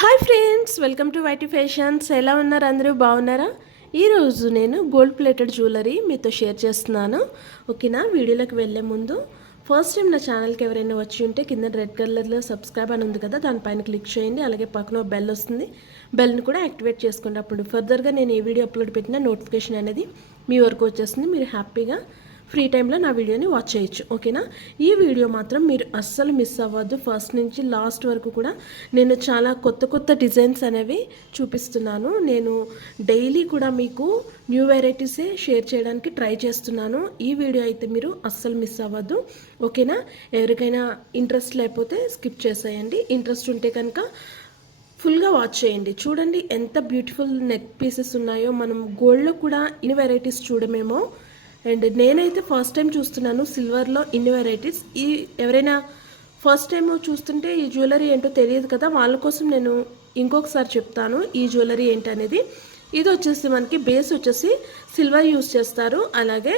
Hi friends welcome to YT fashions. ఎలా ఉన్నారు అందరూ? బాగున్నారా? ఈరోజు నేను గోల్డ్ ప్లేటెడ్ జ్యువెలరీ మీతో షేర్ చేస్తున్నాను. ఓకేనా? వీడియోలోకి వెళ్ళే ముందు ఫస్ట్ టైం నా ఛానల్కి ఎవరైనా వచ్చి ఉంటే కింద రెడ్ కలర్లో సబ్స్క్రైబ్ అని ఉంది కదా దానిపైన క్లిక్ చేయండి. అలాగే పక్కన ఒక బెల్ వస్తుంది. బెల్ని కూడా యాక్టివేట్ చేసుకోండి. అప్పుడు ఫర్దర్గా నేను ఏ వీడియో అప్లోడ్ పెట్టినా నోటిఫికేషన్ అనేది మీ వరకు వచ్చేస్తుంది. మీరు హ్యాపీగా ఫ్రీ టైంలో నా వీడియోని వాచ్ చేయొచ్చు ఓకేనా? ఈ వీడియో మాత్రం మీరు అస్సలు మిస్ అవ్వద్దు. ఫస్ట్ నుంచి లాస్ట్ వరకు కూడా నేను చాలా కొత్త కొత్త డిజైన్స్ అనేవి చూపిస్తున్నాను. నేను డైలీ కూడా మీకు న్యూ వెరైటీసే షేర్ చేయడానికి ట్రై చేస్తున్నాను. ఈ వీడియో అయితే మీరు అస్సలు మిస్ అవ్వద్దు ఓకేనా? ఎవరికైనా ఇంట్రెస్ట్ లేకపోతే స్కిప్ చేసేయండి. ఇంట్రెస్ట్ ఉంటే కనుక ఫుల్గా వాచ్ చేయండి. చూడండి ఎంత బ్యూటిఫుల్ నెక్ పీసెస్ ఉన్నాయో. మనం గోల్డ్లో కూడా ఇన్ని వెరైటీస్ చూడమేమో. అండ్ నేనైతే ఫస్ట్ టైం చూస్తున్నాను సిల్వర్లో ఇన్ని వెరైటీస్ ఈ ఎవరైనా ఫస్ట్ టైం చూస్తుంటే ఈ జ్యువెలరీ ఏంటో తెలియదు కదా వాళ్ళ కోసం నేను ఇంకొకసారి చెప్తాను ఈ జ్యువెలరీ ఏంటనేది. ఇది వచ్చేసి మనకి బేస్ వచ్చేసి సిల్వర్ యూస్ చేస్తారు. అలాగే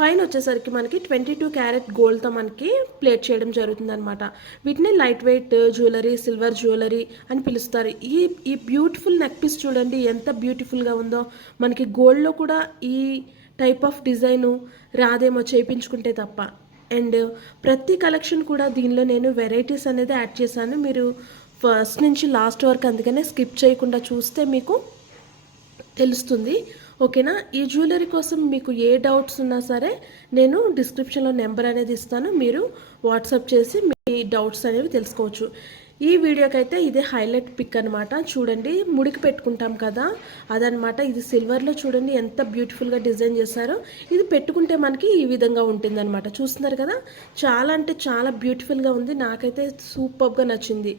పైన వచ్చేసరికి మనకి ట్వంటీ టూ క్యారెట్ గోల్డ్తో మనకి ప్లేట్ చేయడం జరుగుతుంది అనమాట వీటిని light weight jewellery silver jewellery అని పిలుస్తారు. ఈ ఈ బ్యూటిఫుల్ నెక్ పీస్ చూడండి ఎంత బ్యూటిఫుల్గా ఉందో. మనకి గోల్డ్లో కూడా ఈ టైప్ ఆఫ్ డిజైను రాదేమో చేయించుకుంటే తప్ప. అండ్ ప్రతి కలెక్షన్ కూడా దీనిలో నేను వెరైటీస్ అనేది యాడ్ చేశాను. మీరు ఫస్ట్ నుంచి లాస్ట్ వరకు అందుకనే స్కిప్ చేయకుండా చూస్తే మీకు తెలుస్తుంది. ఓకేనా ఈ జ్యువెలరీ కోసం మీకు ఏ డౌట్స్ ఉన్నా సరే నేను డిస్క్రిప్షన్లో నెంబర్ అనేది ఇస్తాను. మీరు వాట్సాప్ చేసి మీ డౌట్స్ అనేవి తెలుసుకోవచ్చు. ఈ వీడియోకి అయితే ఇదే హైలైట్ పిక్ అనమాట చూడండి ముడికి పెట్టుకుంటాం కదా అదనమాట ఇది సిల్వర్లో చూడండి ఎంత బ్యూటిఫుల్గా డిజైన్ చేశారో. ఇది పెట్టుకుంటే మనకి ఈ విధంగా ఉంటుందన్నమాట. చూస్తున్నారు కదా చాలా అంటే చాలా బ్యూటిఫుల్గా ఉంది. నాకైతే సూపర్గా నచ్చింది.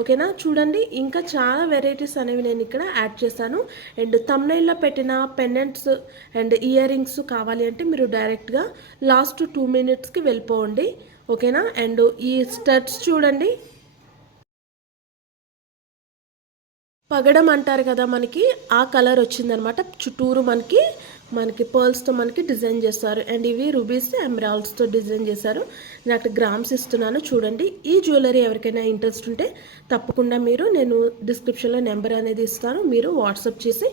ఓకేనా చూడండి ఇంకా చాలా వెరైటీస్ అనేవి నేను ఇక్కడ యాడ్ చేశాను. అండ్ తమ్నైల్లో పెట్టిన పెన్నెంట్స్ అండ్ ఇయర్ రింగ్స్ కావాలి అంటే మీరు డైరెక్ట్గా లాస్ట్ టూ మినిట్స్కి వెళ్ళిపోండి. ఓకేనా అండ్ ఈ స్టడ్స్ చూడండి పగడం అంటారు కదా మనకి ఆ కలర్ వచ్చిందనమాట. చుట్టూరు మనకి మనకి పర్ల్స్తో మనకి డిజైన్ చేస్తారు. అండ్ ఇవి రూబీస్ ఎమరాల్డ్స్తో డిజైన్ చేశారు. నేను అక్కడ గ్రామ్స్ ఇస్తున్నాను చూడండి. ఈ జ్యువెలరీ ఎవరికైనా ఇంట్రెస్ట్ ఉంటే తప్పకుండా మీరు నేను డిస్క్రిప్షన్లో నెంబర్ అనేది ఇస్తాను. మీరు వాట్సాప్ చేసి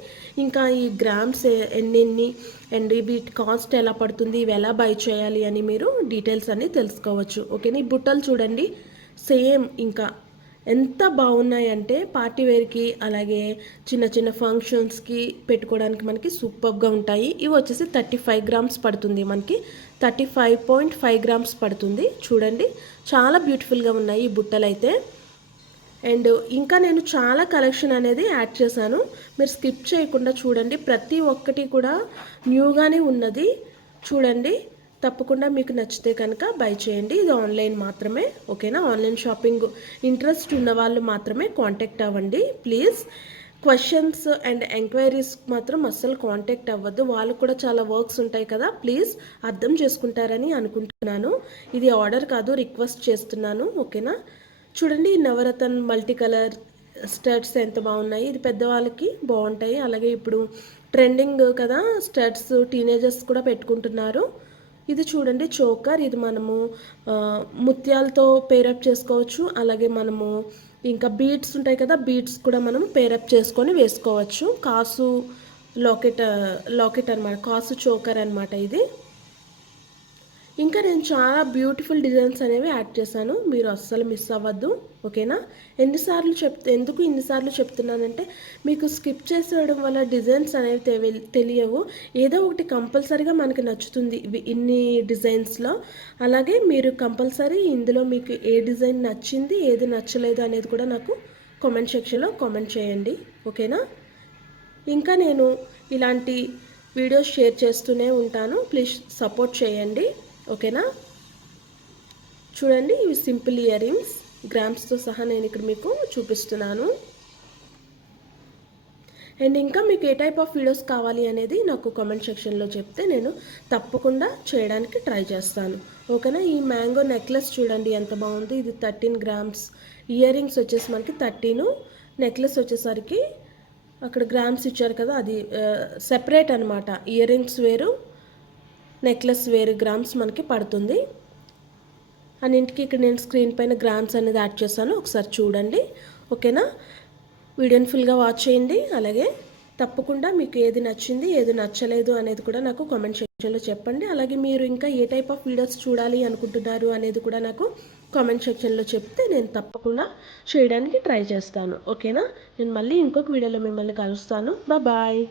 ఇంకా ఈ గ్రామ్స్ ఎన్నెన్ని అండ్ వీటి కాస్ట్ ఎలా పడుతుంది ఇవి ఎలా బై చేయాలి అని మీరు డీటెయిల్స్ అన్ని తెలుసుకోవచ్చు. ఓకేనా ఈ బుట్టలు చూడండి. సేమ్ ఇంకా ఎంత బాగున్నాయంటే పార్టీ వేర్కి అలాగే చిన్న చిన్న ఫంక్షన్స్కి పెట్టుకోవడానికి మనకి సూపర్గా ఉంటాయి. ఇవి వచ్చేసి థర్టీ ఫైవ్ గ్రామ్స్ పడుతుంది మనకి. Thirty five point five grams పడుతుంది. చూడండి చాలా బ్యూటిఫుల్గా ఉన్నాయి ఈ బుట్టలు అయితే అండ్ ఇంకా నేను చాలా కలెక్షన్ అనేది యాడ్ చేశాను. మీరు స్కిప్ చేయకుండా చూడండి. ప్రతి ఒక్కటి కూడా న్యూగానే ఉన్నది. చూడండి తప్పకుండా మీకు నచ్చితే కనుక బై చేయండి. ఇది ఆన్లైన్ మాత్రమే ఓకేనా? ఆన్లైన్ షాపింగ్ ఇంట్రెస్ట్ ఉన్న వాళ్ళు మాత్రమే కాంటాక్ట్ అవ్వండి ప్లీజ్. క్వశ్చన్స్ అండ్ ఎంక్వైరీస్ మాత్రం అస్సలు కాంటాక్ట్ అవ్వద్దు. వాళ్ళకు కూడా చాలా వర్క్స్ ఉంటాయి కదా ప్లీజ్ అర్థం చేసుకుంటారని అనుకుంటున్నాను. ఇది ఆర్డర్ కాదు రిక్వెస్ట్ చేస్తున్నాను ఓకేనా? చూడండి నవరతన్ మల్టీ కలర్ స్టడ్స్ ఎంత బాగున్నాయి. ఇది పెద్దవాళ్ళకి బాగుంటాయి. అలాగే ఇప్పుడు ట్రెండింగ్ కదా స్టడ్స్ టీనేజర్స్ కూడా పెట్టుకుంటున్నారు. ఇది చూడండి చోకర్. ఇది మనము ముత్యాలతో పేరప్ చేసుకోవచ్చు. అలాగే మనము ఇంకా బీడ్స్ ఉంటాయి కదా బీడ్స్ కూడా మనం పేరప్ చేసుకొని వేసుకోవచ్చు. కాసు లాకెట్ లాకెట్ అనమాట కాసు చోకర్ అనమాట ఇది. ఇంకా నేను చాలా బ్యూటిఫుల్ డిజైన్స్ అనేవి యాడ్ చేశాను. మీరు అస్సలు మిస్ అవ్వద్దు ఓకేనా? ఎన్నిసార్లు చెప్ ఎందుకు ఇన్నిసార్లు చెప్తున్నానంటే మీకు స్కిప్ చేసేయడం వల్ల డిజైన్స్ అనేవి తెలియవు. ఏదో ఒకటి కంపల్సరీగా మనకి నచ్చుతుంది ఇన్ని డిజైన్స్లో అలాగే మీరు కంపల్సరీ ఇందులో మీకు ఏ డిజైన్ నచ్చింది ఏది నచ్చలేదు అనేది కూడా నాకు కామెంట్ సెక్షన్లో కామెంట్ చేయండి ఓకేనా? ఇంకా నేను ఇలాంటి వీడియోస్ షేర్ చేస్తూనే ఉంటాను. ప్లీజ్ సపోర్ట్ చేయండి. ఓకేనా? చూడండి ఇవి సింపుల్ ఇయర్ రింగ్స్ గ్రామ్స్తో సహా నేను ఇక్కడ మీకు చూపిస్తున్నాను. అండ్ ఇంకా మీకు ఏ టైప్ ఆఫ్ వీడియోస్ కావాలి అనేది నాకు కామెంట్ సెక్షన్లో చెప్తే నేను తప్పకుండా చేయడానికి ట్రై చేస్తాను. ఓకేనా? ఈ మ్యాంగో నెక్లెస్ చూడండి ఎంత బాగుంది. ఇది థర్టీన్ గ్రామ్స్. ఇయర్ రింగ్స్ వచ్చేసి మనకి థర్టీను. నెక్లెస్ వచ్చేసరికి అక్కడ గ్రామ్స్ ఇచ్చారు కదా అది సెపరేట్ అనమాట ఇయర్ రింగ్స్ వేరు నెక్లెస్ వేరు గ్రామ్స్ మనకి పడుతుంది. అన్నింటికి ఇక్కడ నేను స్క్రీన్ పైన గ్రామ్స్ అనేది యాడ్ చేస్తాను ఒకసారి చూడండి. ఓకేనా? వీడియోని ఫుల్గా వాచ్ చేయండి. అలాగే తప్పకుండా మీకు ఏది నచ్చింది ఏది నచ్చలేదు అనేది కూడా నాకు కామెంట్ సెక్షన్లో చెప్పండి. అలాగే మీరు ఇంకా ఏ టైప్ ఆఫ్ వీడియోస్ చూడాలి అనుకుంటున్నారు అనేది కూడా నాకు కామెంట్ సెక్షన్లో చెప్తే నేను తప్పకుండా చేయడానికి ట్రై చేస్తాను. ఓకేనా? నేను మళ్ళీ ఇంకొక వీడియోలో మిమ్మల్ని కలుస్తాను. బాయ్.